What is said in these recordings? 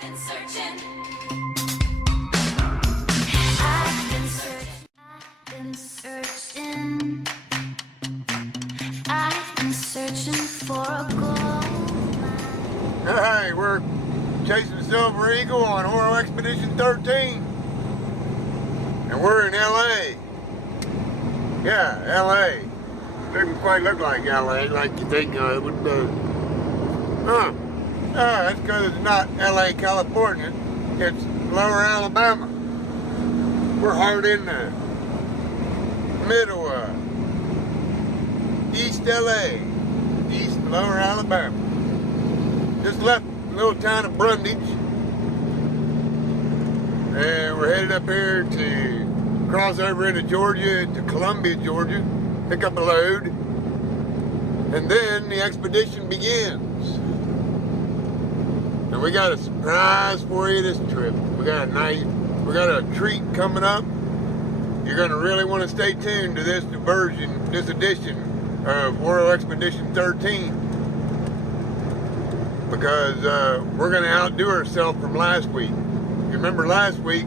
been searching. I've been searching for a gold mine. Hey, we're chasing Silver Eagle on Oro Expedition 13. And we're in LA. Yeah, LA. Doesn't quite look like LA like you think it would do. That's because it's not LA, California. It's Lower Alabama. We're hard in the middle of East LA, East Lower Alabama. Just left a little town of Brundage. And we're headed up here to cross over into Georgia, to Columbia, Georgia, pick up a load, and then the expedition begins. And we got a surprise for you this trip. We got a treat coming up. You're gonna really want to stay tuned to this edition of Oro Expedition 13, because we're gonna outdo ourselves from last week. You remember last week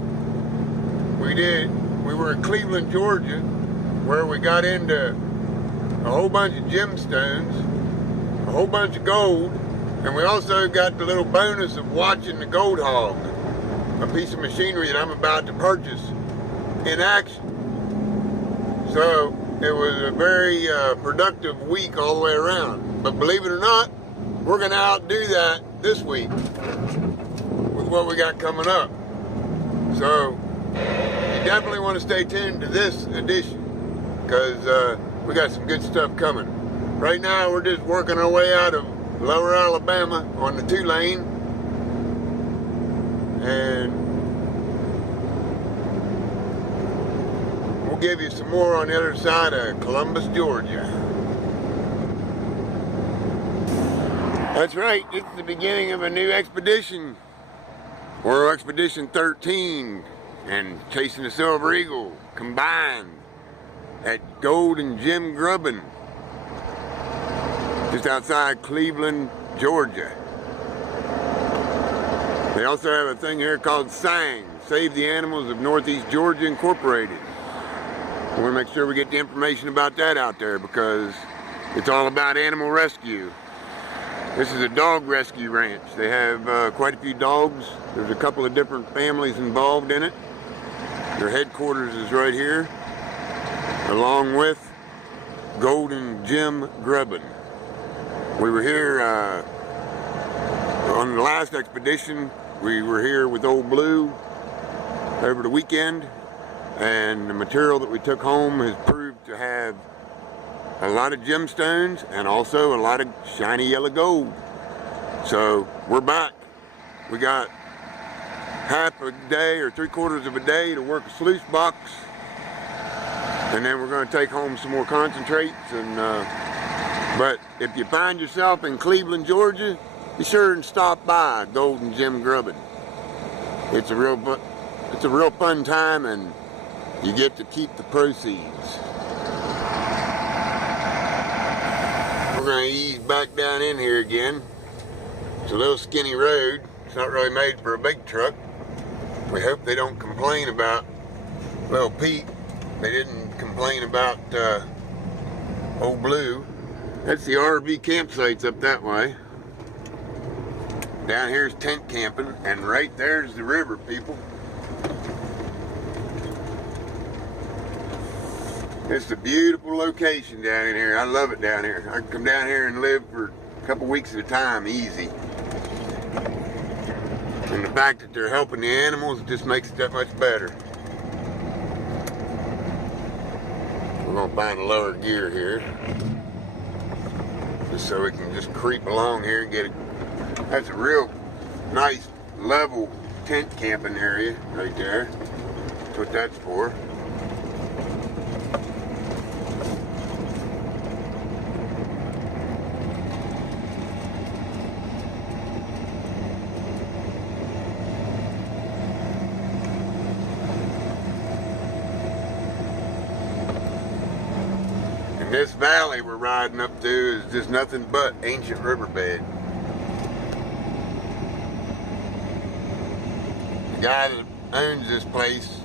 we were in Cleveland, Georgia, where we got into a whole bunch of gemstones, a whole bunch of gold, and we also got the little bonus of watching the gold hog, a piece of machinery that I'm about to purchase, in action. So it was a very productive week all the way around. But believe it or not, we're going to outdo that this week with what we got coming up. So you definitely want to stay tuned to this edition, because we got some good stuff coming. Right now we're just working our way out of Lower Alabama on the 2-lane, and we'll give you some more on the other side of Columbus, Georgia. That's right, it's the beginning of a new expedition, Oro Expedition 13 and Chasing the Silver Eagle combined at Gold and Gem Grubbing, just outside Cleveland, Georgia. They also have a thing here called SANG, Save the Animals of Northeast Georgia Incorporated. We want to make sure we get the information about that out there, because it's all about animal rescue. This is a dog rescue ranch. They have quite a few dogs. There's a couple of different families involved in it. Their headquarters is right here, along with Gold and Gem Grubbing. We were here on the last expedition. We were here with Old Blue over the weekend, and the material that we took home has proved to have a lot of gemstones and also a lot of shiny yellow gold. So we're back. We got half a day or 3/4 of a day to work a sluice box, and then we're going to take home some more concentrates. And but if you find yourself in Cleveland, Georgia, be sure and stop by Gold and Gem Grubbing. It's a real fun time, and you get to keep the proceeds. We're going to ease back down in here again. It's a little skinny road. It's not really made for a big truck. We hope they don't complain about Little Pete. They didn't complain about Old Blue. That's the RV campsites up that way. Down here's tent camping, and right there's the river, people. It's a beautiful location down in here. I love it down here. I can come down here and live for a couple weeks at a time, easy. And the fact that they're helping the animals just makes it that much better. We're gonna find a lower gear here, just so we can just creep along here and get it. That's a real nice level tent camping area right there. That's what that's for. This valley we're riding up to is just nothing but ancient riverbed. guy that owns this place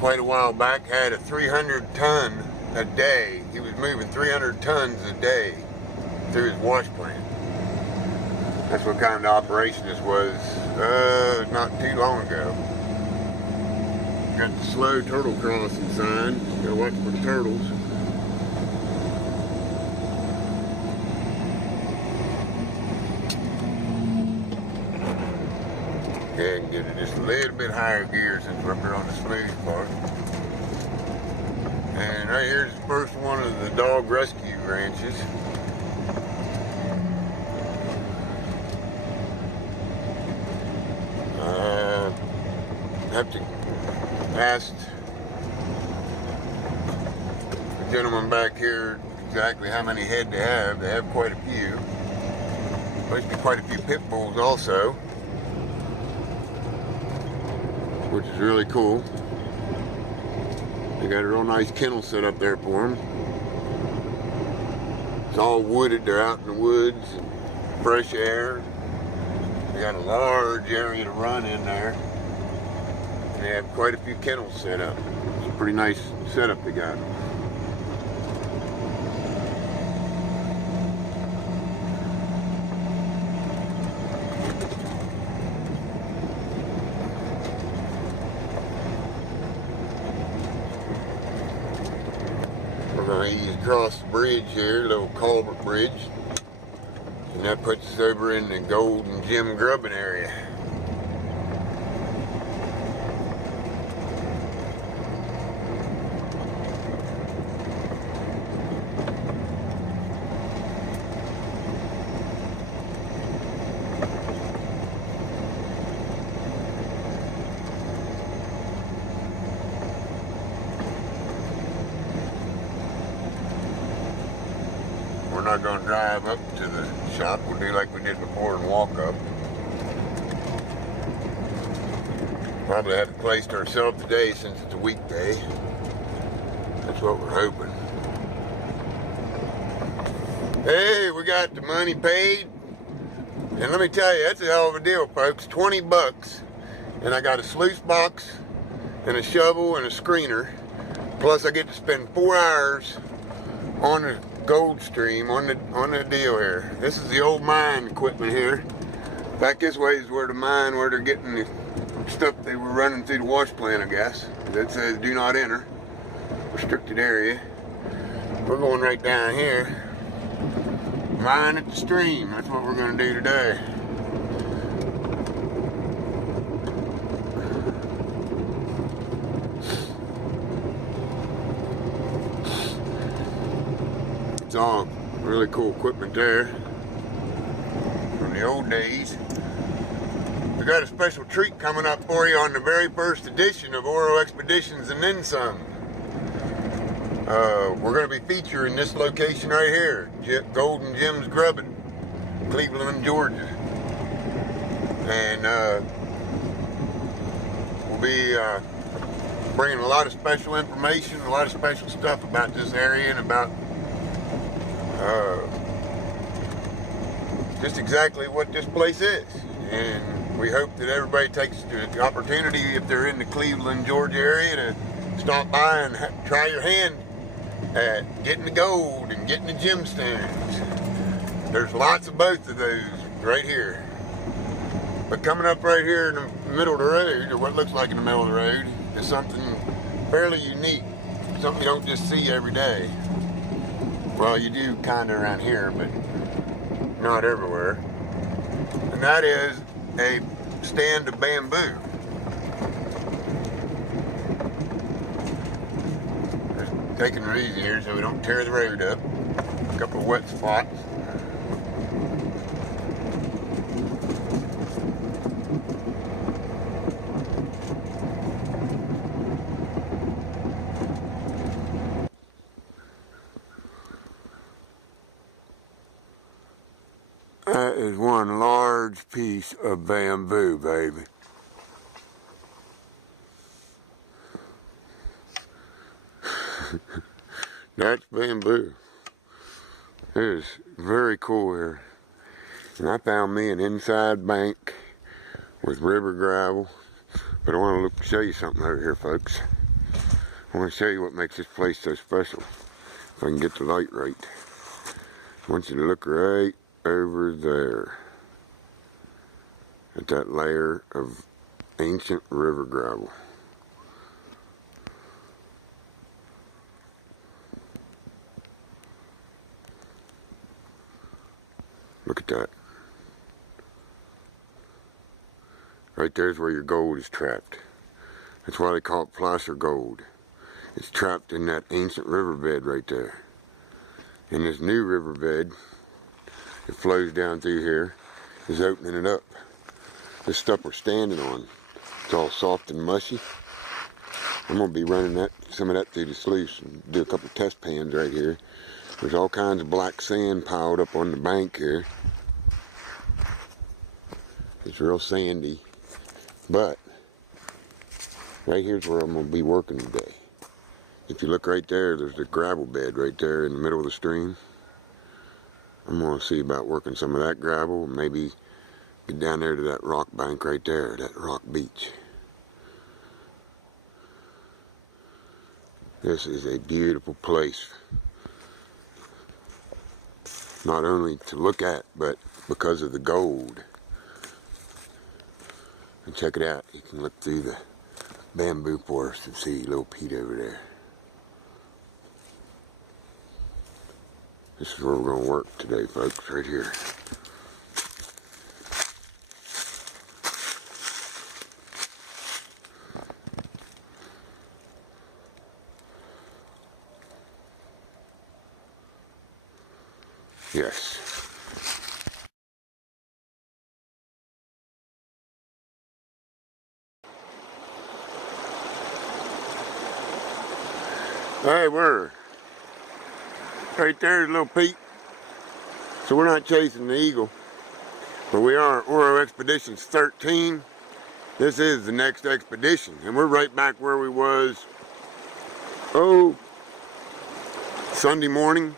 quite a while back had a 300 ton a day. He was moving 300 tons a day through his wash plant. That's what kind of operation this was not too long ago. Got the slow turtle crossing sign. Gotta watch for the turtles. Go ahead and get it just a little bit higher gear since we're up here on the smooth part. And right here's the first one of the dog rescue ranches. Have to ask the gentleman back here exactly how many head they have. They have quite a few. Must be quite a few pit bulls also, which is really cool. They got a real nice kennel set up there for them. It's all wooded. They're out in the woods, fresh air. They got a large area to run in there. They have quite a few kennels set up. It's a pretty nice setup they got. We're going to ease across the bridge here, a little culvert bridge. And that puts us over in the gold and gem grubbing area. We're not going to drive up to the shop. We'll do like we did before and walk up. Probably have it placed ourselves today since it's a weekday. That's what we're hoping. Hey, we got the money paid. And let me tell you, that's a hell of a deal, folks. 20 bucks. And I got a sluice box and a shovel and a screener. Plus I get to spend 4 hours on the gold stream on the deal here. This is the old mine equipment here. Back this way is where the mine, where they're getting the stuff they were running through the wash plant, I guess. That says do not enter. Restricted area. We're going right down here. Mine at the stream. That's what we're going to do today. It's all really cool equipment there from the old days. We got a special treat coming up for you on the very first edition of Oro Expeditions and then some. We're going to be featuring this location right here, Golden Gems Grubbing, Cleveland, Georgia. And we'll be bringing a lot of special information, a lot of special stuff about this area and about just exactly what this place is. And we hope that everybody takes the opportunity, if they're in the Cleveland, Georgia area, to stop by and try your hand at getting the gold and getting the gemstones. There's lots of both of those right here. But coming up right here in the middle of the road, or what looks like in the middle of the road, is something fairly unique. Something you don't just see every day. Well, you do kind of around here, but not everywhere. And that is a stand of bamboo. Just taking it easy here so we don't tear the road up. A couple of wet spots. That is one large piece of bamboo, baby. That's bamboo. It is very cool here. And I found me an inside bank with river gravel. But I want to show you something over here, folks. I want to show you what makes this place so special. If I can get the light right. I want you to look right over there at that layer of ancient river gravel. Look at that. Right there's where your gold is trapped. That's why they call it placer gold. It's trapped in that ancient riverbed right there. And this new riverbed that flows down through here is opening it up. This stuff we're standing on, it's all soft and mushy. I'm going to be running some of that through the sluice and do a couple of test pans right here. There's all kinds of black sand piled up on the bank here. It's real sandy. But right here's where I'm going to be working today. If you look right there, there's the gravel bed right there in the middle of the stream. I'm going to see about working some of that gravel and maybe get down there to that rock bank right there, that rock beach. This is a beautiful place. Not only to look at, but because of the gold. And check it out, you can look through the bamboo forest and see little Pete over there. This is where we're going to work today, folks, right here. Yes. Hey, we're right there, little Pete. So we're not chasing the eagle, but we are Oro Expeditions 13. This is the next expedition, and we're right back where we was, Sunday morning.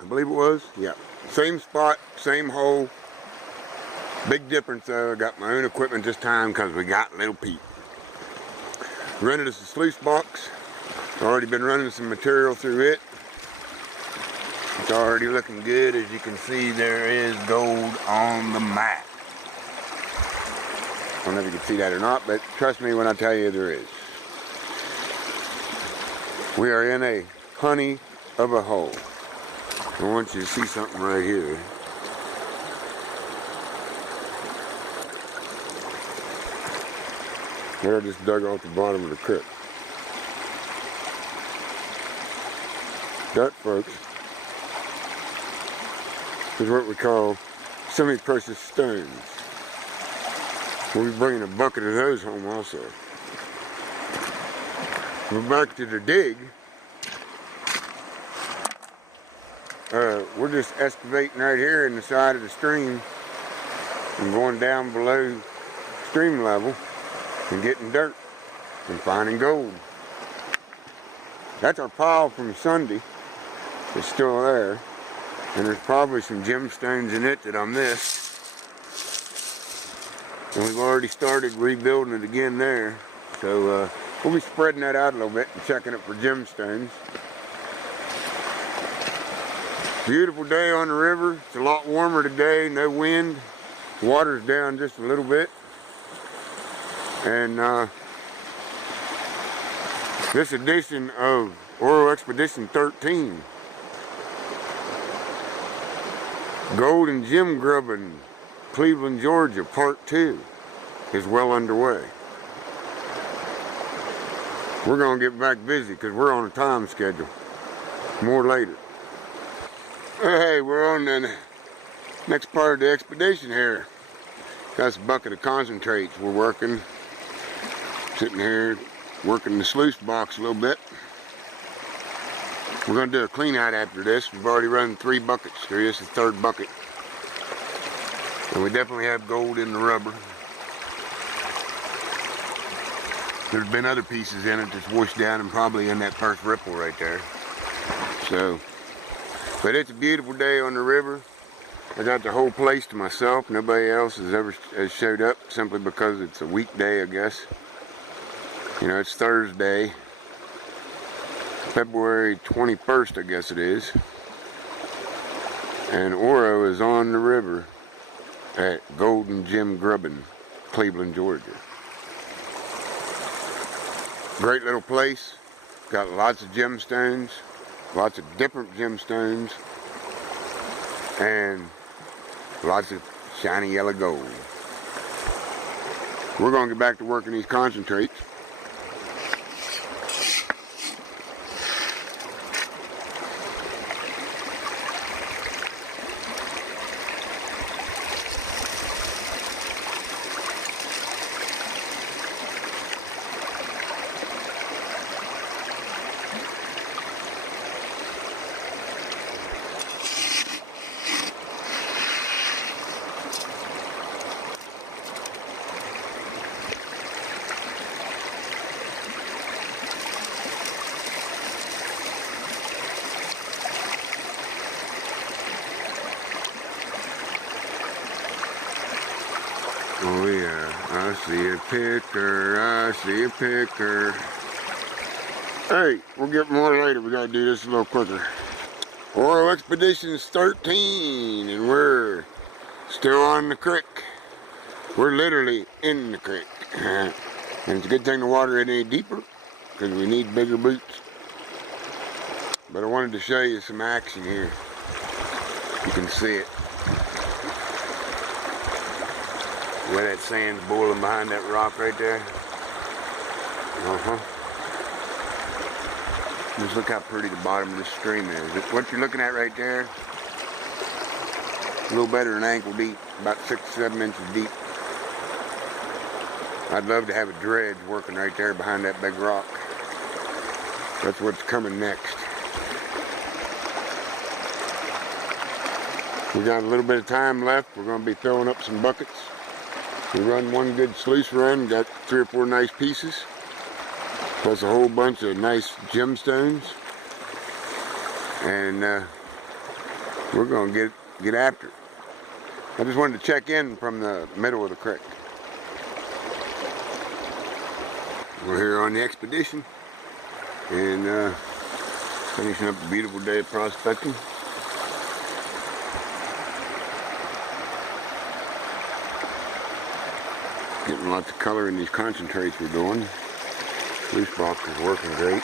I believe it was. Yeah. Same spot, same hole. Big difference though, I got my own equipment this time because we got little Pete. Rented us a sluice box. Already been running some material through it. It's already looking good. As you can see, there is gold on the map. I don't know if you can see that or not, but trust me when I tell you there is. We are in a honey of a hole. I want you to see something right here. There, I just dug off the bottom of the creek. That, folks, is what we call semi-precious stones. We'll be bringing a bucket of those home also. We're back to the dig. We're just excavating right here in the side of the stream and going down below stream level and getting dirt and finding gold. That's our pile from Sunday. It's still there, and there's probably some gemstones in it that I missed. And we've already started rebuilding it again there. So we'll be spreading that out a little bit and checking it for gemstones. Beautiful day on the river. It's a lot warmer today, no wind. The water's down just a little bit. And this edition of Oro Expedition 13, Gold and Gem Grubbing, Cleveland, Georgia, Part 2 is well underway. We're going to get back busy because we're on a time schedule. More later. Hey, we're on the next part of the expedition here. Got a bucket of concentrates we're working. Sitting here working the sluice box a little bit. We're going to do a clean out after this. We've already run 3 buckets through. This is the 3rd bucket. And we definitely have gold in the rubber. There's been other pieces in it that's washed down and probably in that first ripple right there. So, but it's a beautiful day on the river. I got the whole place to myself. Nobody else has showed up, simply because it's a weekday, I guess. You know, it's Thursday, February 21st, I guess it is. And Oro is on the river at Golden Jim Grubbin, Cleveland, Georgia. Great little place. Got lots of gemstones, lots of different gemstones, and lots of shiny yellow gold. We're going to get back to working these concentrates. Oh yeah, I see a picker, I see a picker. Hey, we'll get more later. We gotta do this a little quicker. Oro Expeditions 13, and we're still on the creek. We're literally in the creek. And it's a good thing the water ain't any deeper, because we need bigger boots. But I wanted to show you some action here. You can see it. Where that sand's boiling behind that rock right there. Just look how pretty the bottom of this stream is. What you're looking at right there, a little better than ankle deep, about 6 or 7 inches deep. I'd love to have a dredge working right there behind that big rock. That's what's coming next. We got a little bit of time left. We're going to be filling up some buckets. We run one good sluice run, got 3 or 4 nice pieces, plus a whole bunch of nice gemstones, and we're going to get after it. I just wanted to check in from the middle of the creek. We're here on the expedition, and finishing up a beautiful day of prospecting. Getting lots of color in these concentrates we're doing. Loose box is working great.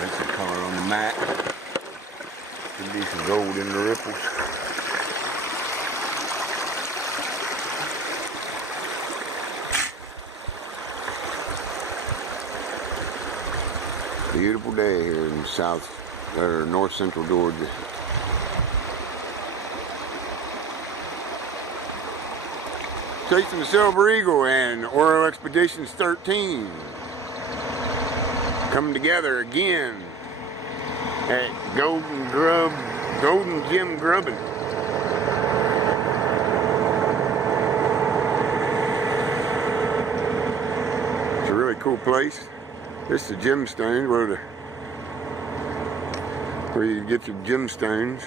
That's the color on the mat. Could be some gold in the ripples. Beautiful day here in north central Georgia. Chasing the Silver Eagle and Oro Expeditions 13. Coming together again at Golden Jim Grubbin. It's a really cool place. This is the gemstone where you get your gemstones.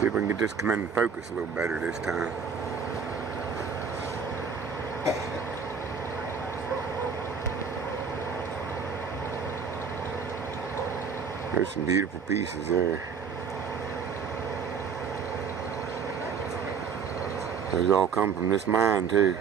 See if we can get this come in focus a little better this time. There's some beautiful pieces there. Those all come from this mine too.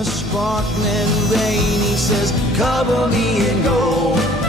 the sparkling rain. He says, cover me in gold.